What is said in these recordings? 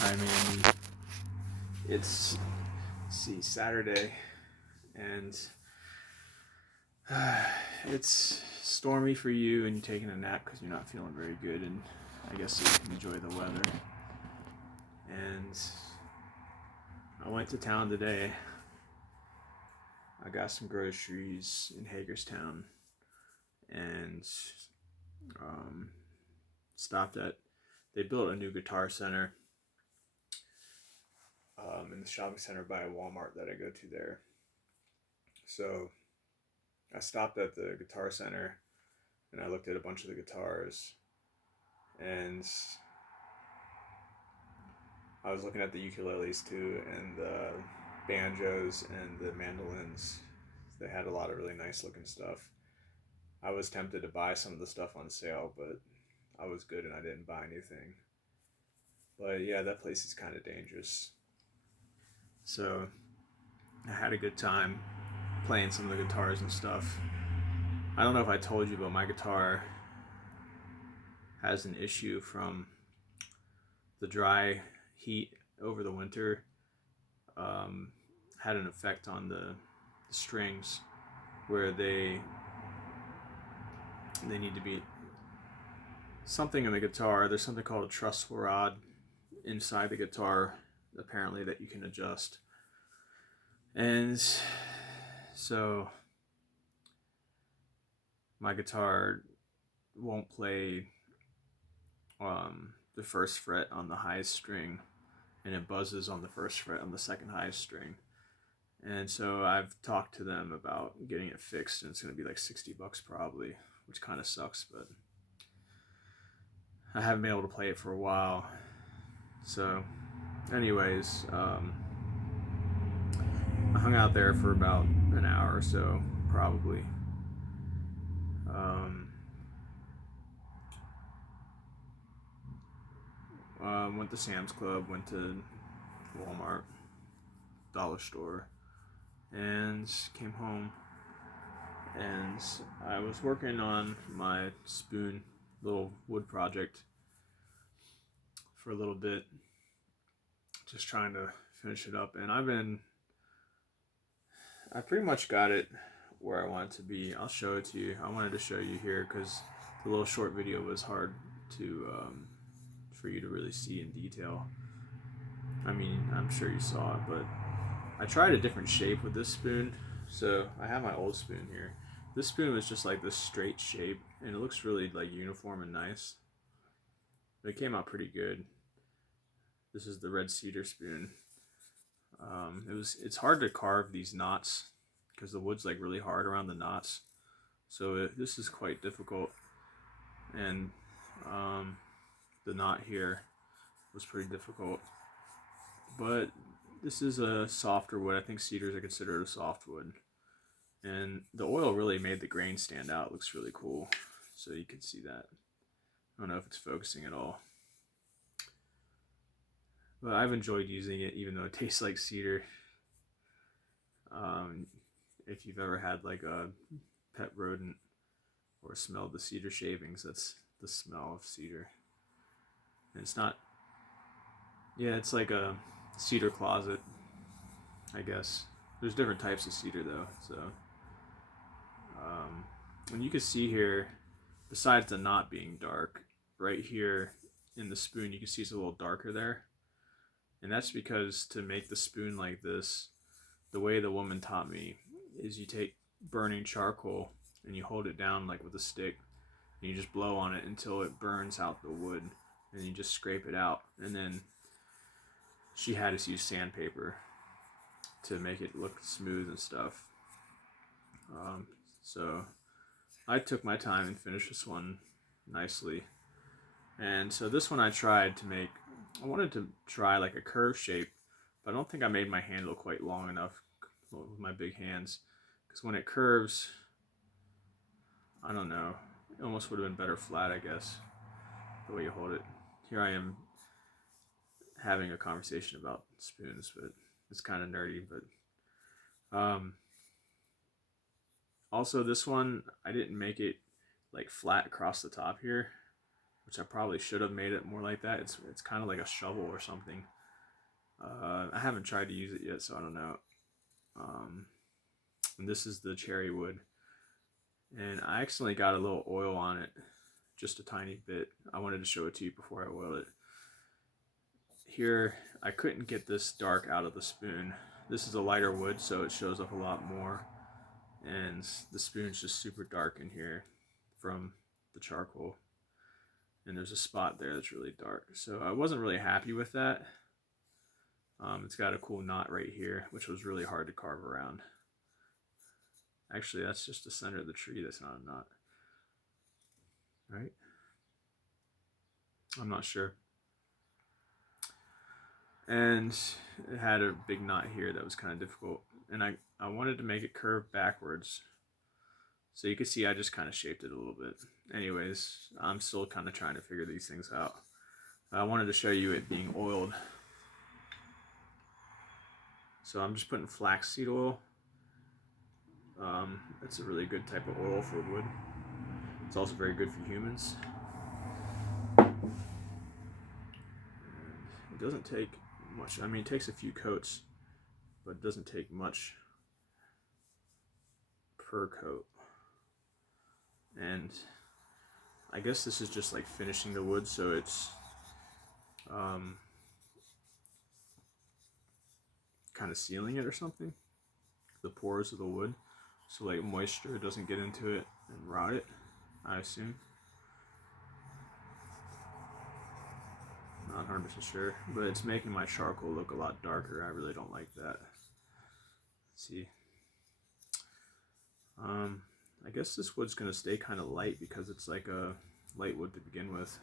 I mean, it's Saturday, and it's stormy for you, and you're taking a nap because you're not feeling very good, and I guess you can enjoy the weather. And I went to town today. I got some groceries in Hagerstown, and um, stopped at. They built a new guitar center in the shopping center by a Walmart that I go to there. So I stopped at the guitar center and I looked at a bunch of the guitars, and I was looking at the ukuleles too, and the banjos and the mandolins. They had a lot of really nice looking stuff. I was tempted to buy some of the stuff on sale, but I was good and I didn't buy anything. But yeah, that place is kind of dangerous. So I had a good time playing some of the guitars and stuff. I don't know if I told you, but my guitar has an issue from the dry heat over the winter. Had an effect on the strings where they need to be something in the guitar. There's something called a truss rod inside the guitar, apparently, that you can adjust. And so my guitar won't play the first fret on the highest string, and it buzzes on the first fret on the second highest string. And so I've talked to them about getting it fixed, and it's going to be like $60 probably, which kind of sucks, but I haven't been able to play it for a while. So, anyways, I hung out there for about an hour or so, probably. Went to Sam's Club, went to Walmart, Dollar Store, and came home. And I was working on my spoon little wood project for a little bit, just trying to finish it up. And I pretty much got it where I want it to be. I'll show it to you. I wanted to show you here because the little short video was hard to for you to really see in detail. I mean, I'm sure you saw it, but I tried a different shape with this spoon. So I have my old spoon here. This spoon was just like this straight shape, and it looks really like uniform and nice. But it came out pretty good. This is the red cedar spoon. It's hard to carve these knots because the wood's like really hard around the knots. So this is quite difficult, and the knot here was pretty difficult. But this is a softer wood. I think cedars are considered a soft wood. And the oil really made the grain stand out. It looks really cool. So you can see that. I don't know if it's focusing at all. But I've enjoyed using it even though it tastes like cedar. If you've ever had like a pet rodent or smelled the cedar shavings, that's the smell of cedar. And it's not, yeah, it's like a cedar closet, I guess. There's different types of cedar though, so. And you can see here, besides the knot being dark, right here in the spoon, you can see it's a little darker there. And that's because to make the spoon like this, the way the woman taught me is you take burning charcoal and you hold it down like with a stick, and you just blow on it until it burns out the wood, and you just scrape it out. And then she had us use sandpaper to make it look smooth and stuff. So I took my time and finished this one nicely. And so this one I wanted to try like a curve shape, but I don't think I made my handle quite long enough with my big hands. Because when it curves, I don't know, it almost would have been better flat, I guess, the way you hold it. Here I am having a conversation about spoons, but it's kind of nerdy. But also this one, I didn't make it like flat across the top here. which I probably should have made it more like that. It's kind of like a shovel or something. I haven't tried to use it yet, so I don't know. And this is the cherry wood, and I accidentally got a little oil on it, just a tiny bit. I wanted to show it to you before I oil it. Here, I couldn't get this dark out of the spoon. This is a lighter wood, so it shows up a lot more, and the spoon's just super dark in here from the charcoal, and there's a spot there that's really dark, so I wasn't really happy with that. It's got a cool knot right here, which was really hard to carve around. Actually, that's just the center of the tree. That's not a knot, right? I'm not sure. And it had a big knot here that was kind of difficult. And I wanted to make it curve backwards. So you can see I just kind of shaped it a little bit. Anyways, I'm still kind of trying to figure these things out. I wanted to show you it being oiled. So I'm just putting flaxseed oil. It's a really good type of oil for wood. It's also very good for humans. And it doesn't take much. I mean, it takes a few coats, but it doesn't take much per coat. And I guess this is just like finishing the wood, so it's kind of sealing it or something, the pores of the wood, so like moisture doesn't get into it and rot it, I assume. Not 100% sure, but it's making my charcoal look a lot darker. I really don't like that. Let's see. I guess this wood's gonna stay kind of light because it's like a light wood to begin with.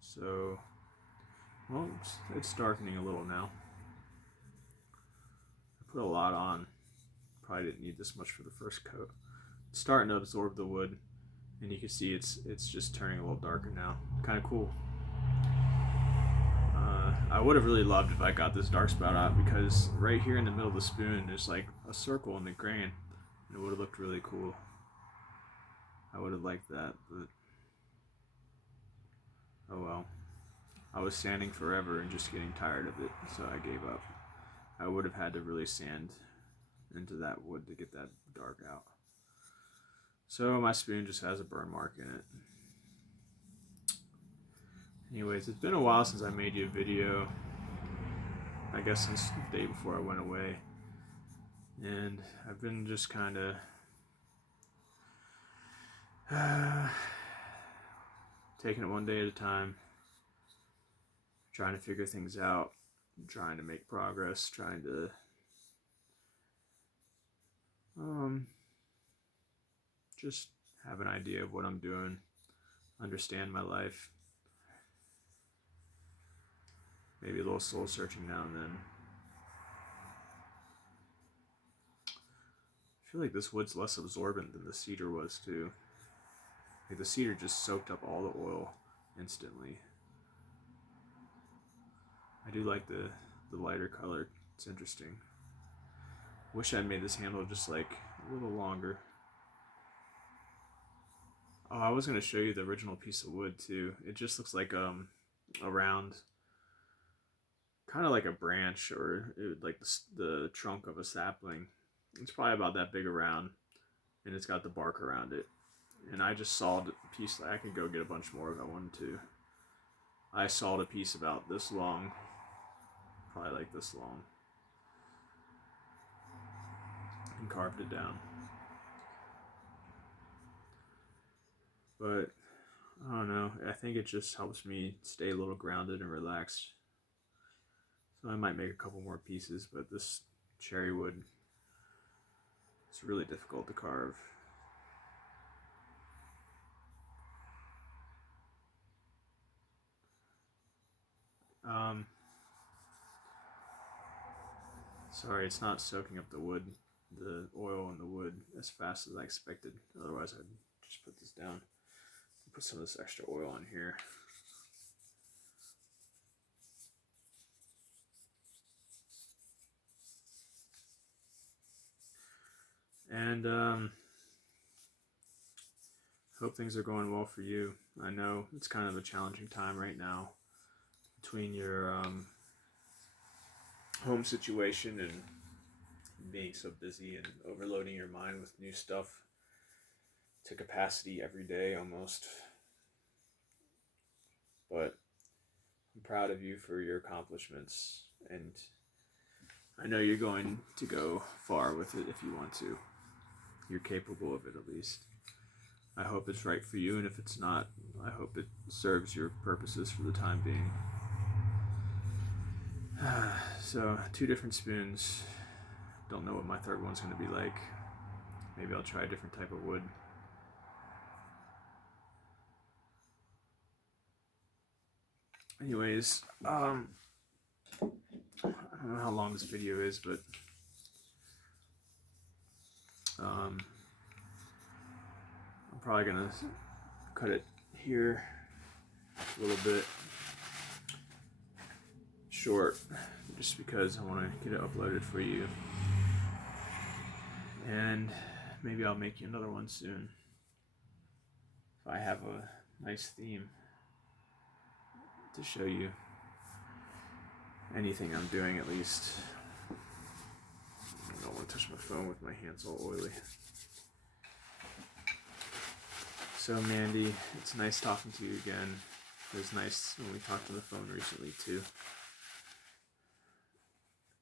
So, well, it's darkening a little now. I put a lot on. Probably didn't need this much for the first coat. It's starting to absorb the wood, and you can see it's just turning a little darker now. Kind of cool. I would have really loved if I got this dark spot out, because right here in the middle of the spoon there's like a circle in the grain, and it would have looked really cool. I would have liked that, but oh well. I was sanding forever and just getting tired of it, so I gave up. I would have had to really sand into that wood to get that dark out. So my spoon just has a burn mark in it. Anyways, it's been a while since I made you a video. I guess since the day before I went away. And I've been just kind of taking it one day at a time. Trying to figure things out. Trying to make progress. Trying to just have an idea of what I'm doing. Understand my life. Maybe a little soul searching now and then. I feel like this wood's less absorbent than the cedar was too. Like the cedar just soaked up all the oil instantly. I do like the lighter color. It's interesting. Wish I'd made this handle just like a little longer. Oh, I was gonna show you the original piece of wood too. It just looks like a round, kind of like a branch, or like the trunk of a sapling. It's probably about that big around, and it's got the bark around it. And I just sawed a piece. I could go get a bunch more if I wanted to. I sawed a piece about this long, probably like this long, and carved it down. But I don't know. I think it just helps me stay a little grounded and relaxed. So I might make a couple more pieces, but this cherry wood, it's really difficult to carve. Sorry, it's not soaking up the wood, the oil in the wood as fast as I expected. Otherwise, I'd just put this down. Put some of this extra oil on here. And hope things are going well for you. I know it's kind of a challenging time right now between your home situation and being so busy and overloading your mind with new stuff to capacity every day almost. But I'm proud of you for your accomplishments, and I know you're going to go far with it if you want to. You're capable of it, at least. I hope it's right for you, and if it's not, I hope it serves your purposes for the time being. So, 2 different spoons. Don't know what my third one's going to be like. Maybe I'll try a different type of wood. Anyways, I don't know how long this video is, but I'm probably gonna cut it here a little bit short, just because I want to get it uploaded for you, and maybe I'll make you another one soon if I have a nice theme to show you anything I'm doing, at least. I don't want to touch my phone with my hands all oily. So Mandy, it's nice talking to you again. It was nice when we talked on the phone recently too.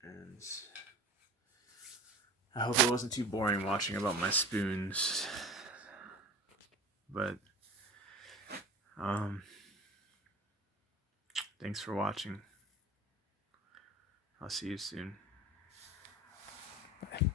And I hope it wasn't too boring watching about my spoons. But thanks for watching. I'll see you soon. Bye.